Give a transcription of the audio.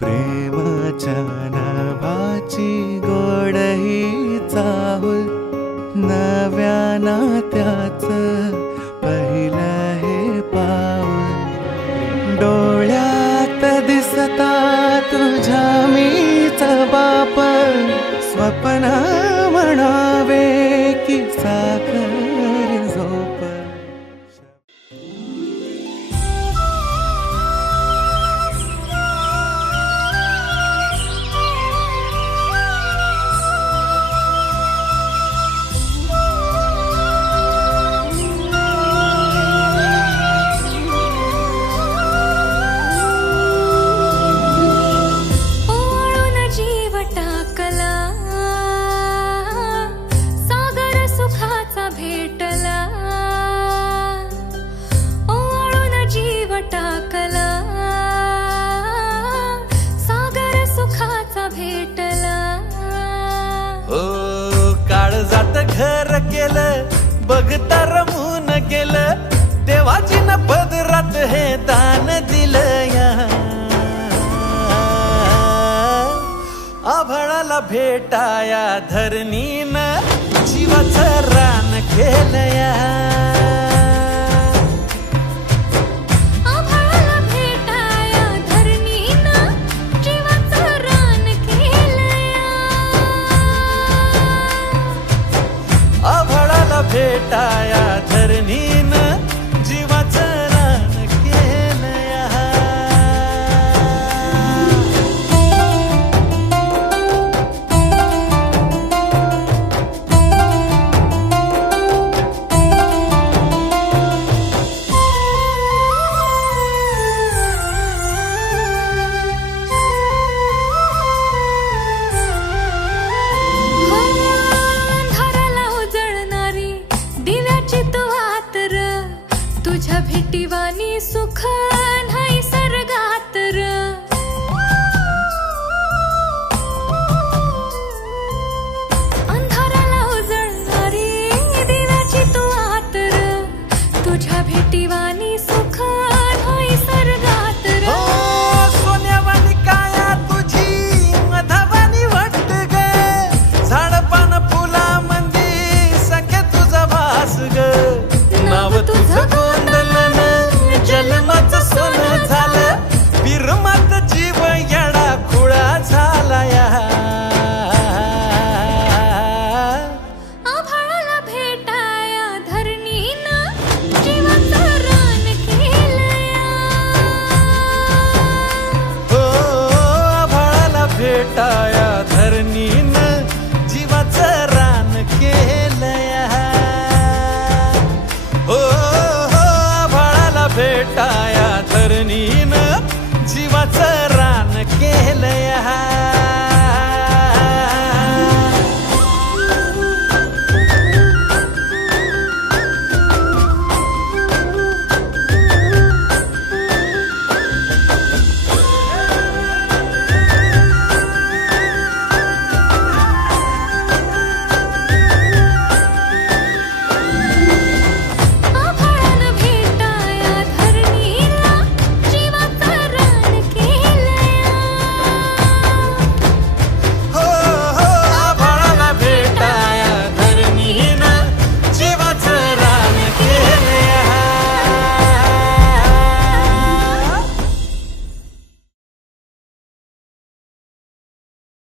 प्रेमाच्या नाभाची गोड ही चाहुल, नव्या नात्याचं पहिलं हे पाऊल. डोळ्यात दिसता तुझ्या मीच बाप, स्वप्न म्हणावे की साखर झोप. काळजात घर केलं बघता रमून गेलं, देवाजीनं पदरात हे दान दिलं या. आभाळाला भेटाया धरणीनं जीवाचं रान केलं या. भेटाया धरणीनं जीवाचं रान केलं या. तुझ्या भेटीवानी सुख